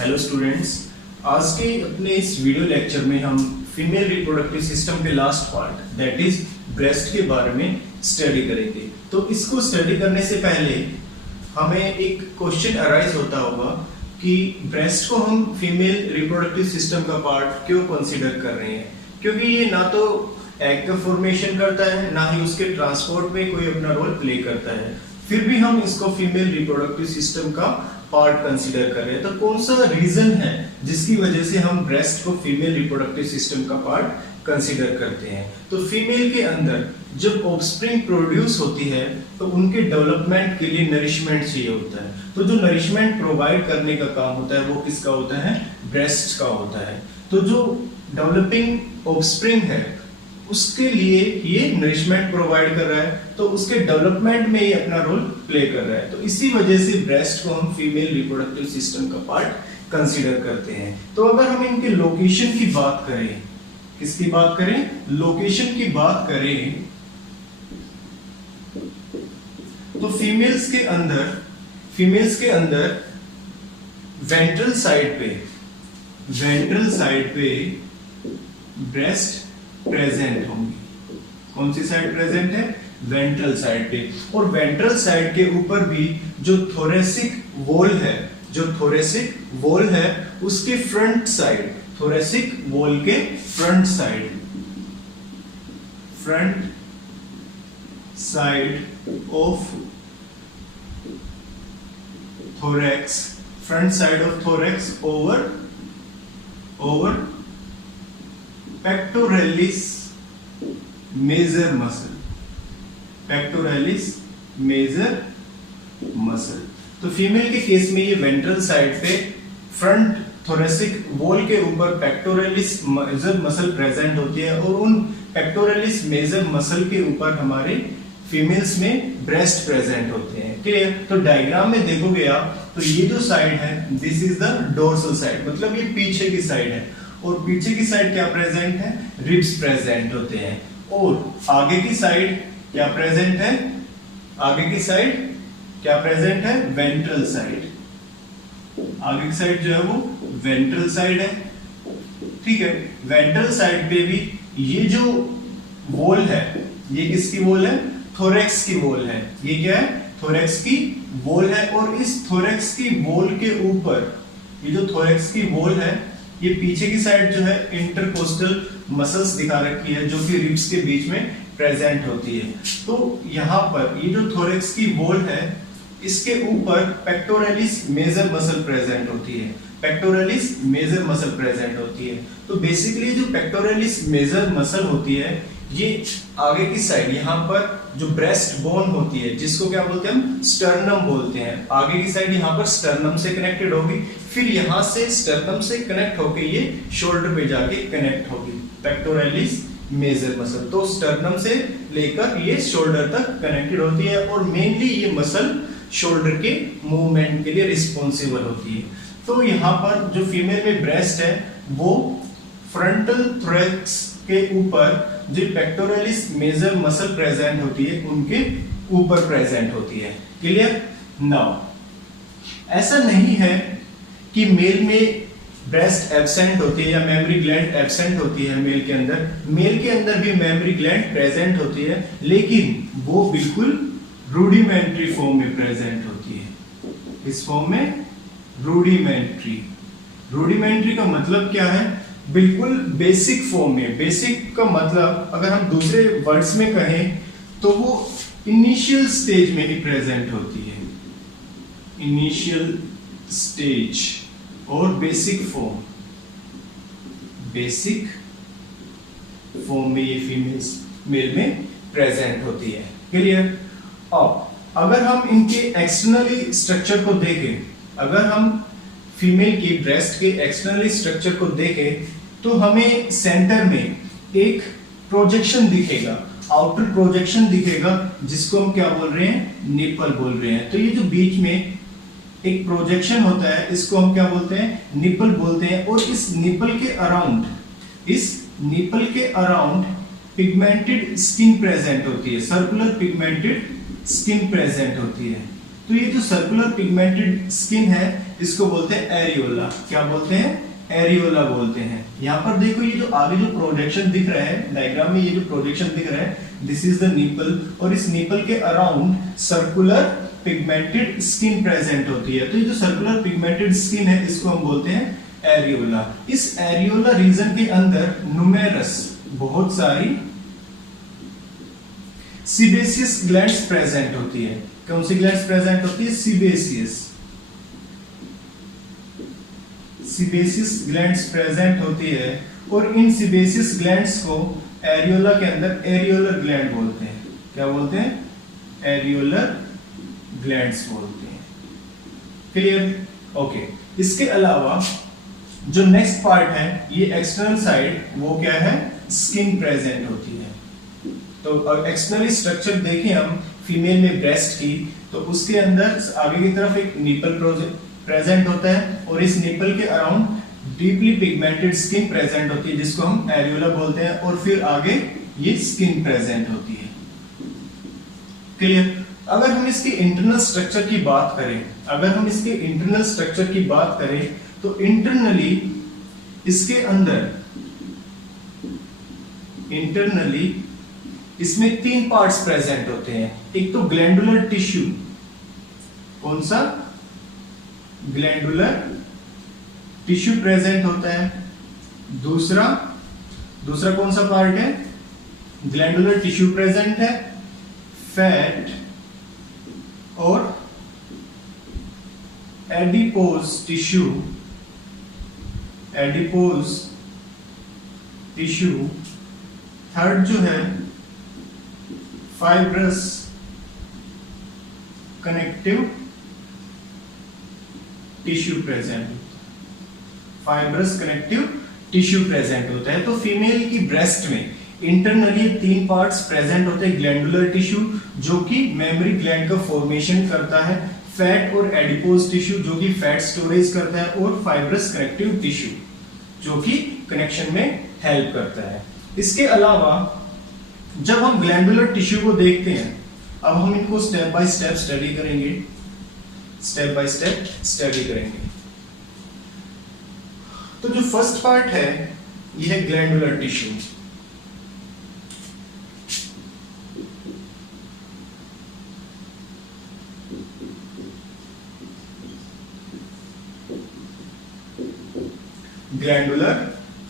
Hello students, आज के अपने इस वीडियो लेक्चर में हम फीमेल रिप्रोडक्टिव सिस्टम के last part that is breast के बारे में स्टडी करेंगे। तो इसको स्टडी करने से पहले हमें एक क्वेश्चन अराइज होता होगा कि ब्रेस्ट को हम फीमेल रिप्रोडक्टिव सिस्टम का पार्ट क्यों कंसीडर कर रहे हैं, क्योंकि ये ना तो एग का फॉर्मेशन करता है ना ही उसके ट्रांसपोर्ट में कोई अपना रोल प्ले करता है, फिर भी हम इसको फीमेल रिप्रोडक्टिव सिस्टम का पार्ट कंसीडर कर रहे हैं। तो कौन सा रीजन है जिसकी वजह से हम ब्रेस्ट को फीमेल रिप्रोडक्टिव सिस्टम का पार्ट कंसीडर करते हैं? तो फीमेल के अंदर जब ऑफस्प्रिंग प्रोड्यूस होती है तो उनके डेवलपमेंट के लिए नरिशमेंट चाहिए होता है। तो जो नरिशमेंट प्रोवाइड करने का काम होता है वो किसका होता है? ब्रेस्ट का होता है। तो जो डेवलपिंग ऑफस्प्रिंग है उसके लिए ये नरिशमेंट प्रोवाइड कर रहा है, तो उसके डेवलपमेंट में ये अपना रोल प्ले कर रहा है। तो इसी वजह से ब्रेस्ट को हम फीमेल रिप्रोडक्टिव सिस्टम का पार्ट कंसीडर करते हैं। तो अगर हम इनके लोकेशन की बात करें, किसकी बात करें? लोकेशन की बात करें, तो फीमेल्स के अंदर वेंट्रल साइड पे ब्रेस्ट प्रेजेंट होंगी। कौन सी साइड प्रेजेंट है? वेंट्रल साइड पे। और वेंट्रल साइड के ऊपर भी जो थोरेसिक वॉल है उसके फ्रंट साइड, थोरेसिक वॉल के front side of thorax over pectoralis major muscle. तो फीमेल के केस में ये वेंट्रल साइड पे फ्रंट थोरेसिक वॉल के ऊपर पेक्टोरलिस मेजर मसल प्रेजेंट होती है, और उन पेक्टोरलिस मेजर मसल के ऊपर हमारे फीमेल्स में ब्रेस्ट प्रेजेंट होते हैं। क्लियर? तो डायग्राम में देखोगे आप तो ये जो साइड है this is the dorsal side, मतलब ये पीछे की साइड है, और पीछे की साइड क्या प्रेजेंट है? रिब्स प्रेजेंट होते हैं। और आगे की साइड क्या प्रेजेंट है? Ventral side. आगे की साइड जो है वो वेंट्रल साइड है। ठीक है, वेंट्रल साइड पे भी ये जो वॉल है ये किसकी वॉल है? थोरैक्स की वॉल है। ये क्या है? थोरैक्स की वॉल है। और इस थोरैक्स की वॉल के ऊपर ये जो थोरैक्स की वॉल है ये पीछे की साइड जो है इंटरकोस्टल मसल्स दिखा रखी है जो कि रिब्स के बीच में प्रेजेंट होती है। तो यहाँ पर ये जो थोरैक्स की वॉल है इसके ऊपर पेक्टोरलिस मेजर मसल प्रेजेंट होती है। तो बेसिकली जो पेक्टोरलिस मेजर मसल होती है ये आगे की साइड यहाँ पर जो ब्रेस्ट बोन होती है जिसको क्या बोलते हैं हम? स्टर्नम बोलते हैं। आगे की साइड यहाँ पर स्टर्नम से कनेक्टेड होगी, फिर यहाँ से स्टर्नम से कनेक्ट होके ये शोल्डर पे जाके कनेक्ट होगी, पेक्टोरलिस मेजर मसल। तो स्टर्नम से लेकर ये शोल्डर तक कनेक्टेड होती है, और मेनली ये मसल शोल्डर के मूवमेंट के लिए रिस्पॉन्सिबल होती है। तो यहाँ पर जो फीमेल में ब्रेस्ट है वो फ्रंटल थोरैक्स के ऊपर जो पेक्टोरलिस मेजर मसल प्रेजेंट होती है उनके ऊपर प्रेजेंट होती है। क्लियर? नाउ ऐसा नहीं है कि मेल में ब्रेस्ट एब्सेंट होती है या मेमरी ग्लैंड एब्सेंट होती है। मेल के अंदर भी मेमरी ग्लैंड प्रेजेंट होती है, लेकिन वो बिल्कुल रूडिमेंट्री फॉर्म में प्रेजेंट होती है। इस फॉर्म में रूडिमेंट्री का मतलब क्या है? बिल्कुल बेसिक फॉर्म में। बेसिक का मतलब अगर हम दूसरे वर्ड्स में कहें तो वो इनिशियल स्टेज में ही प्रेजेंट होती है। इनिशियल स्टेज और बेसिक फॉर्म में ये मेल में प्रेजेंट होती है। क्लियर? अब अगर हम इनके एक्सटर्नली स्ट्रक्चर को देखें, अगर हम फीमेल की ब्रेस्ट के एक्सटर्नली स्ट्रक्चर को देखें तो हमें सेंटर में एक प्रोजेक्शन दिखेगा, आउटर प्रोजेक्शन दिखेगा, जिसको हम क्या बोल रहे हैं? निपल बोल रहे हैं। तो ये जो बीच में एक प्रोजेक्शन होता है इसको हम क्या बोलते हैं? निपल बोलते हैं। और इस निपल के अराउंड पिगमेंटेड स्किन प्रेजेंट होती है, सर्कुलर पिगमेंटेड स्किन प्रेजेंट होती है। तो ये जो सर्कुलर पिगमेंटेड स्किन है इसको बोलते हैं एरियोला। क्या बोलते हैं? एरियोला बोलते हैं। यहाँ पर देखो ये जो आगे जो प्रोजेक्शन दिख रहा है डायग्राम में, ये जो प्रोजेक्शन दिख रहा है दिस इज द निपल, और इस निपल के around circular pigmented skin present होती है। तो ये जो सर्कुलर पिगमेंटेड स्किन है इसको हम बोलते हैं एरियोला। इस एरियोला रीजन के अंदर न्यूमेरस बहुत सारी सीबेसियस ग्लैंड्स प्रेजेंट होती है। कौन सी ग्लैंड्स प्रेजेंट होती है? सीबेसियस ग्लैंड्स प्रेजेंट होती है, और इन सीबेसियस ग्लैंड्स को एरियोला के अंदर एरियोलर ग्लैंड बोलते हैं। क्या बोलते हैं? एरियोलर ग्लैंड्स बोलते हैं। क्लियर? ओके। इसके अलावा जो नेक्स्ट पार्ट है ये एक्सटर्नल साइड, वो क्या है? स्किन प्रेजेंट होती है। तो एक्सटर्नली स्ट्रक्चर देखें हम फीमेल में ब्रेस्ट की, तो उसके अंदर आगे की तरफ एक निपल प्रेजेंट होता है, और इस निपल के around deeply pigmented skin present होती है जिसको हम एरियोला बोलते हैं, और फिर आगे ये स्किन प्रेजेंट होती है। क्लियर? अगर हम इसकी इंटरनल स्ट्रक्चर की बात करें, तो इंटरनली इसमें 3 पार्ट्स प्रेजेंट होते हैं। एक तो ग्लैंडुलर टिश्यू, कौन सा? ग्लैंडुलर टिश्यू प्रेजेंट होता है। दूसरा कौन सा पार्ट है? ग्लैंडुलर टिश्यू प्रेजेंट है, फैट और एडिपोज टिश्यू। थर्ड जो है फाइब्रस कनेक्टिव टिश्यू प्रेजेंट होता है। तो फीमेल की ब्रेस्ट में इंटरनली 3 पार्ट्स प्रेजेंट होते हैं। ग्लैंडुलर टिश्यू जो कि मेमोरी ग्लैंड का फॉर्मेशन करता है, फैट और एडिपोज टिश्यू जो कि फैट स्टोरेज करता है, और फाइब्रस कनेक्टिव टिश्यू जो कि कनेक्शन में हेल्प करता है। इसके अलावा जब हम ग्लैंडुलर टिश्यू को देखते हैं, अब हम इनको स्टेप बाय स्टेप स्टडी करेंगे। तो जो फर्स्ट पार्ट है ये है ग्लैंडुलर टिश्यू। ग्लैंडुलर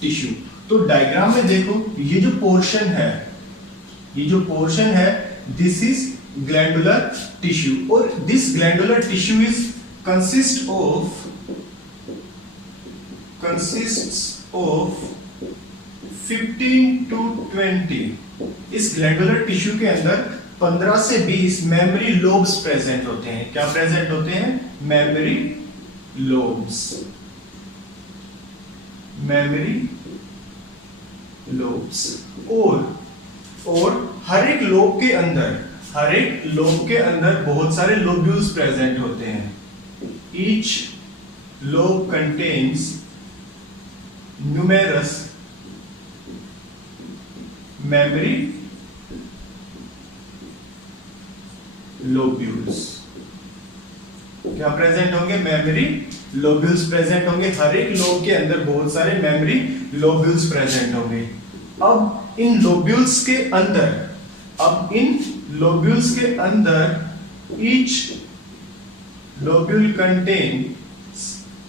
टिश्यू, तो डायग्राम में देखो ये जो पोर्शन है दिस इज ग्लैंडुलर टिश्यू, और this glandular tissue is consists of 15 to 20। इस ग्लैंडुलर टिश्यू के अंदर 15 से 20 मेमोरी लोब्स प्रेजेंट होते हैं। क्या प्रेजेंट होते हैं? Memory lobes. और हर एक लोब के अंदर बहुत सारे लोब्यूल्स प्रेजेंट होते हैं। Each lobe contains numerous memory lobules। क्या प्रेजेंट होंगे? मेमोरी लोब्यूल्स प्रेजेंट होंगे। हर एक लोब के अंदर बहुत सारे मेमोरी लोब्यूल्स प्रेजेंट होंगे। अब इन लोब्यूल्स के अंदर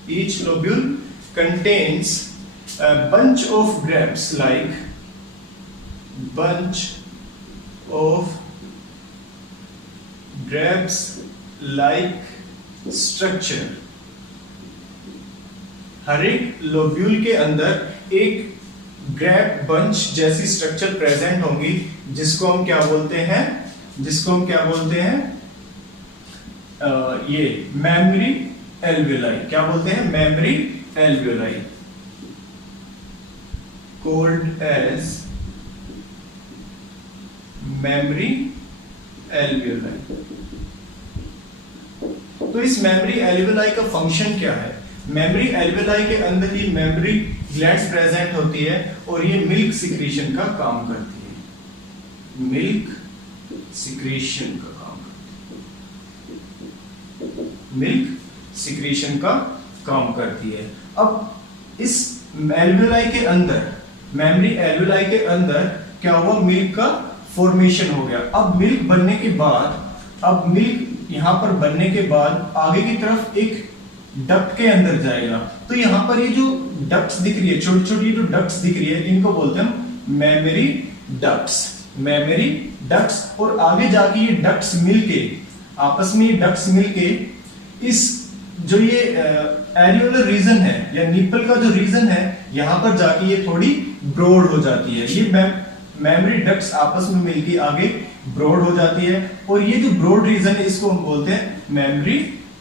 each lobule contains a bunch of grapes like structure। हर एक लोब्यूल के अंदर एक ग्रैप बंच जैसी स्ट्रक्चर प्रेजेंट होंगी जिसको हम क्या बोलते हैं? ये मेमोरी एल्वियोलाई। क्या बोलते हैं? Memory alveoli, called as memory alveoli। तो इस मेमोरी एल्वियोलाई का फंक्शन क्या है? मेमोरी एल्वियोलाई के अंदर ही मेमोरी ग्लैंड्स प्रेजेंट होती है और ये मिल्क सिक्रीशन का काम करती है। मिल्क सिक्रीशन का काम करती है। अब इस एल्वेलाई के अंदर, मेमोरी एल्वेलाई के अंदर क्या हुआ, मिल्क का फॉर्मेशन हो गया। अब मिल्क बनने के बाद, अब मिल्क यहां पर बनने के बाद आगे की तरफ एक डक्ट के अंदर जाएगा। तो यहां पर ये जो डक्ट्स दिख रही है, छोटी छोटी जो डक्ट्स दिख रही है, इनको बोलते हैं हम मेमोरी डक्ट्स, मेमोरी डक्ट्स। और आगे जाके ये डक्ट्स मिलके, आपस में ये डक्ट्स मिलके इस जो ये एरियोलर रीजन है या निपल का जो रीजन है, यहां पर जाके ये थोड़ी ब्रॉड हो जाती है। ये मेमोरी डक्ट्स आपस में मिलके आगे ब्रॉड हो जाती है। और ये जो ब्रॉड रीजन है, इसको हम बोलते हैं मेमोरी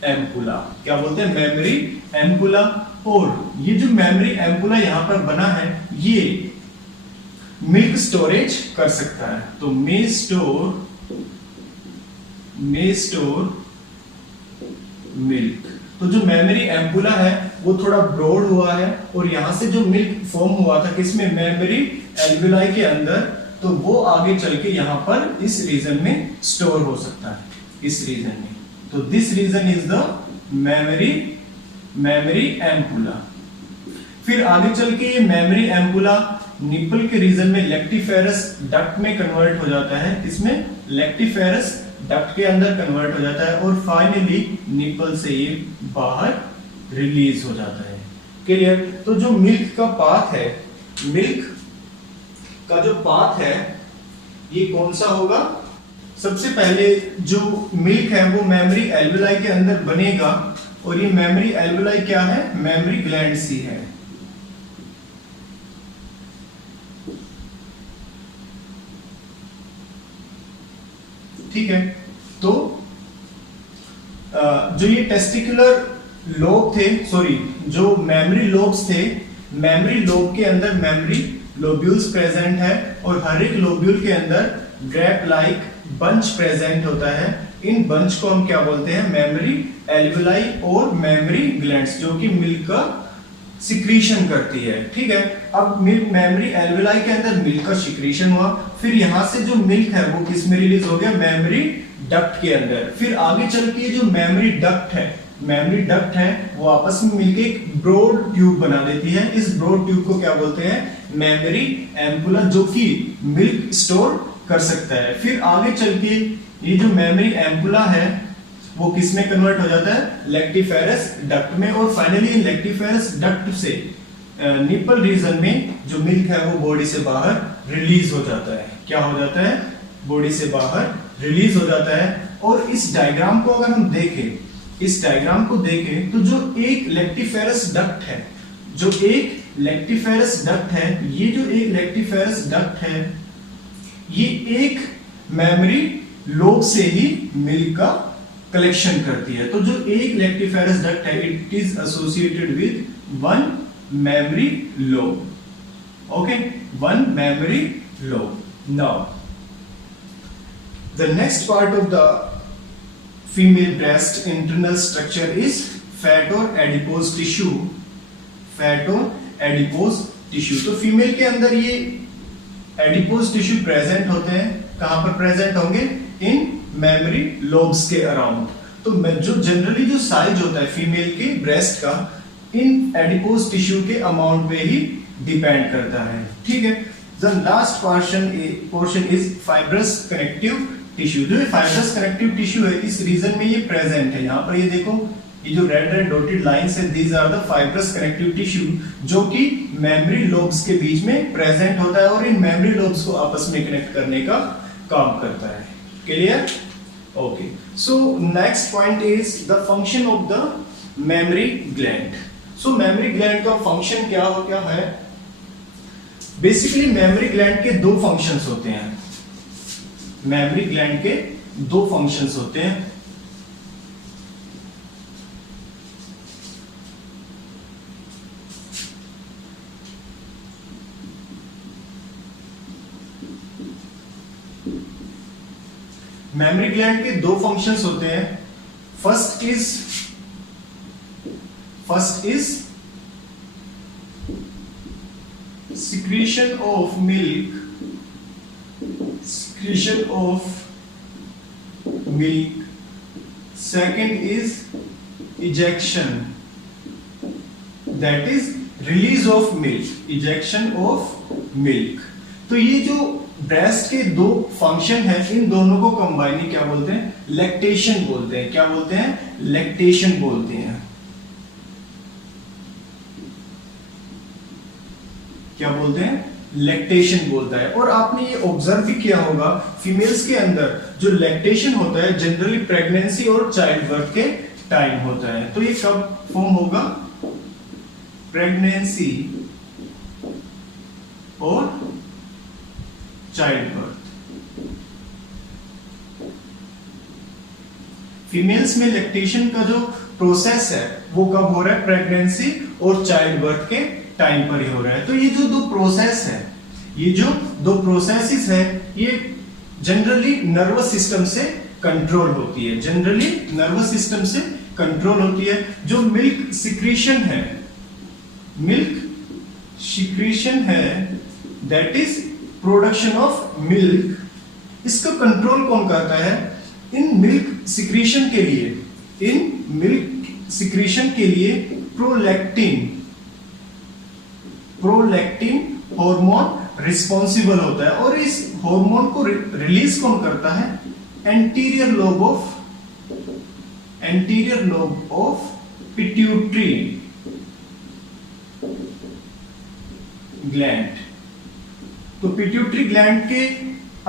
एम्पुला। क्या बोलते हैं, मेमोरी एम्पुला। और ये जो मेमोरी एम्पुला यहां पर बना है, ये मिल्क स्टोरेज कर सकता है। तो मे स्टोर मिल्क। तो जो मेमोरी एम्पुला है वो थोड़ा ब्रॉड हुआ है और यहां से जो मिल्क फॉर्म हुआ था किसमें, मेमोरी एल्वेलाई के अंदर, तो वो आगे चल के यहां पर इस रीजन में स्टोर हो सकता है, इस रीजन में। तो this region is the mammary ampulla. फिर आगे चल के ये मेमोरी एम्पुला निपल के रीजन में लेक्टिफेरस डक्ट में कन्वर्ट हो जाता है। इसमें लेक्टिफेरस डक्ट के अंदर कन्वर्ट हो जाता है और फाइनली निपल से ये बाहर रिलीज हो जाता है। क्लियर। तो जो मिल्क का पाथ है, मिल्क का जो पाथ है, ये कौन सा होगा, सबसे पहले जो मिल्क है वो मेमोरी एल्वेलाई के अंदर बनेगा। और ये मेमोरी एल्वेलाई क्या है, मेमोरी ग्लैंड सी है। ठीक है। तो जो ये टेस्टिकुलर लोब थे, सॉरी जो मेमोरी लोब्स थे, मेमोरी लोब के अंदर मेमोरी लोब्यूल्स प्रेजेंट है और हर एक लोब्यूल के अंदर ग्रैप लाइक बंच प्रेजेंट होता है। इन बंच को हम क्या बोलते हैं, मेमोरी एल्वेलाई और मेमोरी ग्लैंड्स, जो कि मिल्क का सिक्रीशन करती है। ठीक है। अब मिल्क मेमोरी एल्वेलाई के अंदर मिल्क का सिक्रीशन हुआ, फिर यहां से जो मिल्क है वो किस में रिलीज हो गया, मेमोरी डक्ट के अंदर। फिर आगे चल के जो मेमोरी डक्ट है वो आपस में मिलके एक ब्रॉड ट्यूब बना देती है। इस ब्रॉड ट्यूब को क्या बोलते हैं, मेमोरी एम्पुला, जो कि मिल्क स्टोर कर सकता है। फिर आगे चल के ये जो मेमोरी एम्पुला है वो किस में कन्वर्ट हो जाता है, लेक्टिफेरस डक्ट में। और फाइनली लेक्टिफेरस डक्ट से निपल रीजन में जो मिल्क है वो बॉडी से बाहर रिलीज हो जाता है। क्या हो जाता है, बॉडी से बाहर रिलीज हो जाता है। और इस डायग्राम को अगर हम देखें, इस डायग्राम को देखें, तो जो एक लेक्टिफेरस डक्ट है, जो एक लेक्टिफेरस डक्ट है, ये जो एक लेक्टिफेरस डक्ट है, ये एक मेमोरी लोब से ही मिल्क का कलेक्शन करती है। तो जो एक लेक्टिफेरस डक्ट है, it is associated with one memory lobe. Okay, one memory lobe. Now the next part of the female breast internal structure is fat or adipose tissue, fat or adipose tissue। तो female के अंदर ये adipose tissue present होते हैं। कहां पर present होंगे, in memory lobes के अराउंड। तो जो जनरली जो साइज होता है फीमेल के ब्रेस्ट का, इन एडिपोज टिश्यू के अमाउंट पे ही डिपेंड करता है। ठीक है। The last portion is fibrous connective tissue। जो fibrous connective tissue है, इस रीजन में ये प्रेजेंट है। यहाँ पर ये देखो, ये जो रेड डॉटेड लाइंस है, these are the fibrous connective tissue, जो कि मेमोरी लोब्स के बीच में प्रेजेंट होता है और इन मेमोरी लोब्स को आपस में कनेक्ट करने का काम करता है। Clear? Okay. So next point is the function of the memory gland. So memory gland का फंक्शन क्या है? बेसिकली मेमोरी ग्लैंड के दो फंक्शंस होते हैं। मेमोरी ग्लैंड के दो फंक्शंस होते हैं। मेमोरी ग्लैंड के दो फंक्शंस होते हैं। First is secretion of milk, second is ejection, that is release of milk, ejection of milk. तो ये जो ब्रेस्ट के दो फंक्शन है, इन दोनों को कंबाइन क्या बोलते हैं? लैक्टेशन बोलते हैं। क्या बोलते हैं? लैक्टेशन बोलते हैं। क्या बोलते हैं? लैक्टेशन बोलता है। और आपने ये ऑब्जर्व भी किया होगा, फीमेल्स के अंदर जो लैक्टेशन होता है जनरली प्रेगनेंसी और चाइल्ड बर्थ के टाइम होता है। तो ये कब फॉर्म होगा? प्रेगनेंसी और चाइल्ड बर्थ। फीमेल्स में लैक्टेशन का जो प्रोसेस है वो कब हो रहा है? प्रेगनेंसी और चाइल्ड बर्थ के टाइम पर ही हो रहा है। तो ये जो दो प्रोसेस है, ये जो दो प्रोसेसेस है, ये जनरली नर्वस सिस्टम से कंट्रोल होती है। जनरली नर्वस सिस्टम से कंट्रोल होती है। जो मिल्क सिक्रीशन है, मिल्क सिक्रीशन है, that is production of milk, इसका कंट्रोल कौन करता है? इन मिल्क सिक्रीशन के लिए प्रोलैक्टिन हार्मोन रिस्पॉन्सिबल होता है। और इस हार्मोन को रिलीज कौन करता है? Anterior lobe of pituitary gland. तो पिट्यूटरी ग्लैंड के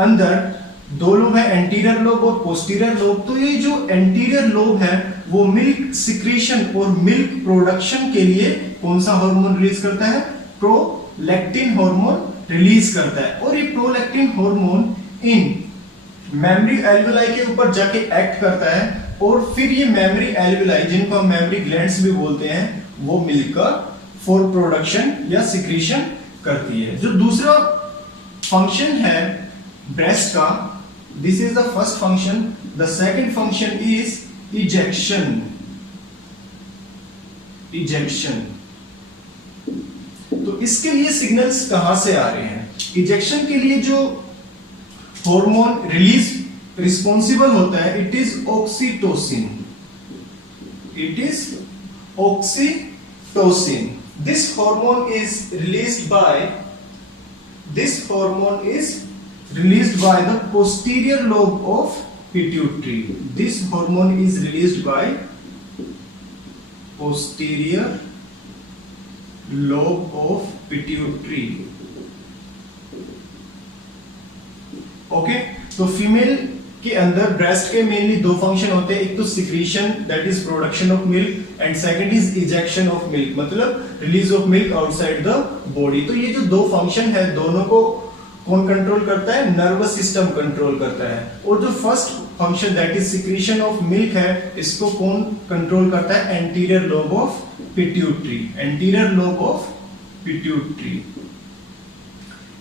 अंदर दो लोब है, एंटीरियर लोब और पोस्टीरियर लोब। तो ये जो एंटीरियर लोब है वो मिल्क सिक्रीशन और मिल्क प्रोडक्शन के लिए कौन सा हार्मोन रिलीज करता है? प्रोलैक्टिन हार्मोन रिलीज करता है। और ये prolactin hormone in memory alveoli के ऊपर जाके एक्ट करता है, और फिर ये मेमोरी एल्वेलाई, जिनको हम मेमोरी ग्लैंड्स भी बोलते हैं, वो मिलकर फॉर प्रोडक्शन या सिक्रीशन करती है। जो दूसरा फंक्शन है ब्रेस्ट का, this is the first function. The second function is ejection. तो इसके लिए सिग्नल्स कहां से आ रहे हैं? इजेक्शन के लिए जो हार्मोन रिलीज रिस्पॉन्सिबल होता है, it is oxytocin. This hormone is released by the posterior lobe of pituitary. This hormone is released by posterior lobe of pituitary. Okay, तो फीमेल के अंदर ब्रेस्ट के मेनली दो फंक्शन होते हैं। एक तो secretion, that is production of milk, and second is ejection of milk, मतलब release of milk outside the body. तो ये जो दो फंक्शन है, दोनों को कौन कंट्रोल करता है? नर्वस सिस्टम कंट्रोल करता है। और जो first function that is secretion of milk है, इसको कौन कंट्रोल करता है? Anterior lobe of pituitary.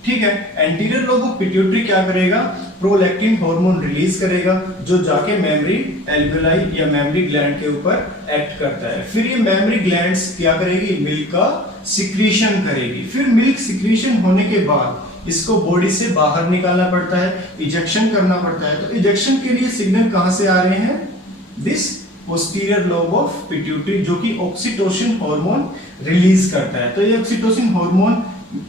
ठीक है, एंटीरियर लोब ऑफ पिट्यूटरी क्या करेगा? प्रोलैक्टिन हार्मोन रिलीज करेगा, जो जाके मेमोरी एल्वेलाई या मेमोरी ग्लैंड के ऊपर एक्ट करता है। फिर ये मेमोरी ग्लैंड्स क्या करेगी? मिल्क का सिक्रीशन करेगी। फिर मिल्क सिक्रीशन होने के बाद इसको बॉडी से बाहर निकालना पड़ता है, इजेक्शन करना पड़ता है। तो इजेक्शन के लिए सिग्नल कहां से आ रहे हैं? This posterior lobe of pituitary, जो कि ऑक्सीटोसिन हार्मोन रिलीज करता है। तो ये ऑक्सीटोसिन हार्मोन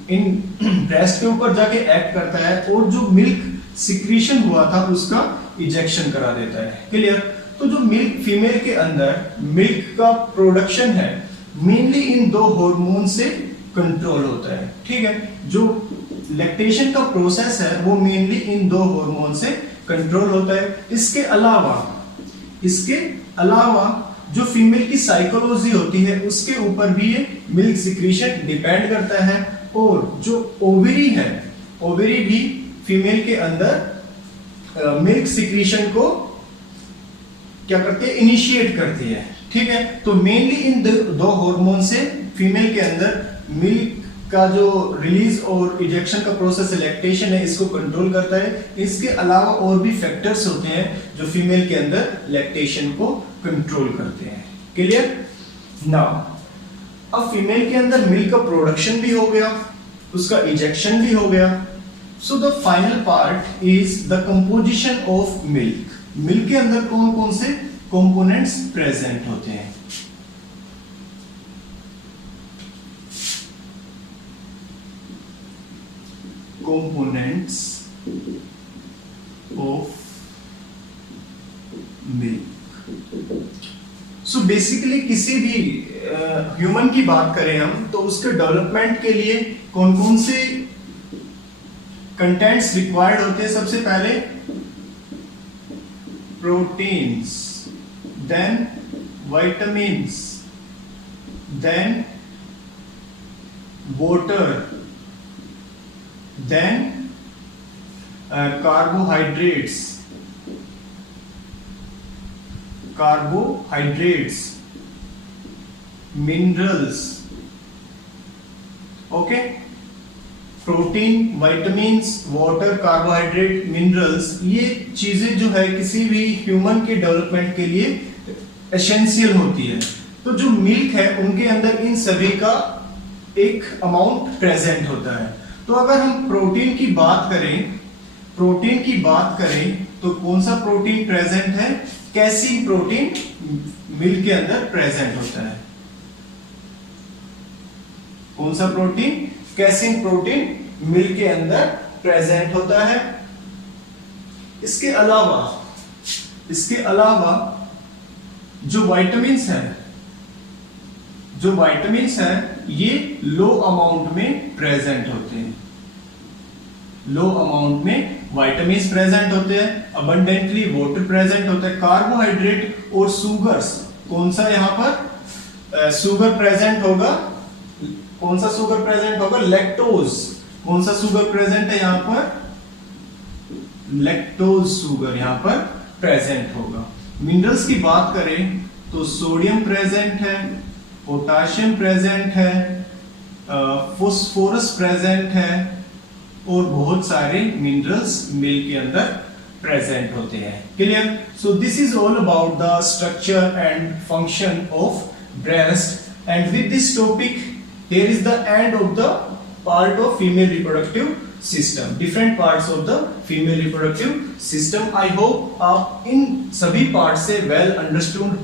इन ब्रेस्ट के ऊपर जाके एक्ट करता है, और जो मिल्क सिक्रीशन हुआ था उसका इजेक्शन करा देता है। क्लियर? तो जो मिल्क, फीमेल के अंदर मिल्क का प्रोडक्शन है, मेनली इन दो हार्मोन से कंट्रोल होता है। ठीक है, जो लैक्टेशन का प्रोसेस है वो मेनली इन दो हार्मोन से कंट्रोल होता है। इसके अलावा जो फीमेल की साइकोलॉजी होती है, उसके ऊपर भी ये मिल्क सिक्रीशन डिपेंड करता है। और जो ओवरी है, ओवरी भी फीमेल के अंदर मिल्क सिक्रीशन को क्या करती है? इनिशिएट करती है। ठीक है, तो मेनली इन दो हार्मोन से फीमेल के अंदर मिल्क का जो रिलीज और इजेक्शन का प्रोसेस लैक्टेशन है, इसको कंट्रोल करता है। इसके अलावा और भी फैक्टर्स होते हैं जो फीमेल के अंदर लैक्टेशन को कंट्रोल करते हैं। क्लियर? नाउ अब फीमेल के अंदर मिल्क का प्रोडक्शन भी हो गया, उसका इजेक्शन भी हो गया। So the final part is the composition of milk. Milk के अंदर कौन कौन से कंपोनेंट्स प्रेजेंट होते हैं? components of milk. So basically किसी भी ह्यूमन की बात करें हम तो उसके डेवलपमेंट के लिए कौन कौन से कंटेंट्स रिक्वायर्ड होते हैं? सबसे पहले proteins, then vitamins, then water, then carbohydrates, minerals. Okay, protein, vitamins, water, carbohydrate, minerals, ये चीजें जो है किसी भी ह्यूमन के डेवलपमेंट के लिए एसेंशियल होती है। तो जो मिल्क है उनके अंदर इन सभी का एक अमाउंट प्रेजेंट होता है। तो अगर हम प्रोटीन की बात करें तो कौन सा प्रोटीन प्रेजेंट है? कैसीन प्रोटीन मिल्क के अंदर प्रेजेंट होता है। कौन सा प्रोटीन? कैसीन प्रोटीन मिल्क के अंदर प्रेजेंट होता है। इसके अलावा जो विटामिन्स हैं ये लो अमाउंट में प्रेजेंट होते हैं। लो अमाउंट में विटामिन्स प्रेजेंट होते हैं, अबंडेंटली वाटर प्रेजेंट होता है, कार्बोहाइड्रेट और सुगर्स। कौन सा यहाँ पर सुगर प्रेजेंट होगा? कौन सा सुगर प्रेजेंट होगा? लैक्टोज। कौन सा सुगर प्रेजेंट है यहाँ पर? लैक्टोज सुगर यहाँ पर प्रेजेंट होगा। मिनरल्स की बात करें तो सोडियम प्रेजेंट है, पोटाशियम प्रेजेंट है, फास्फोरस प्रेजेंट है और बहुत सारे मिनरल्स मिल्क के अंदर प्रेजेंट होते हैं। Clear? So this is all about the structure and function of breast, and with this topic here is the end of the part of female reproductive system, different parts of the female reproductive system. I hope आप इन सभी part से well understood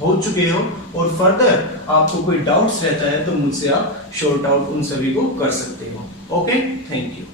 हो चुके हो, और further आपको कोई doubts रहता है तो मुझसे आप शॉर्ट आउट उन सभी को कर सकते हो। Okay, thank you.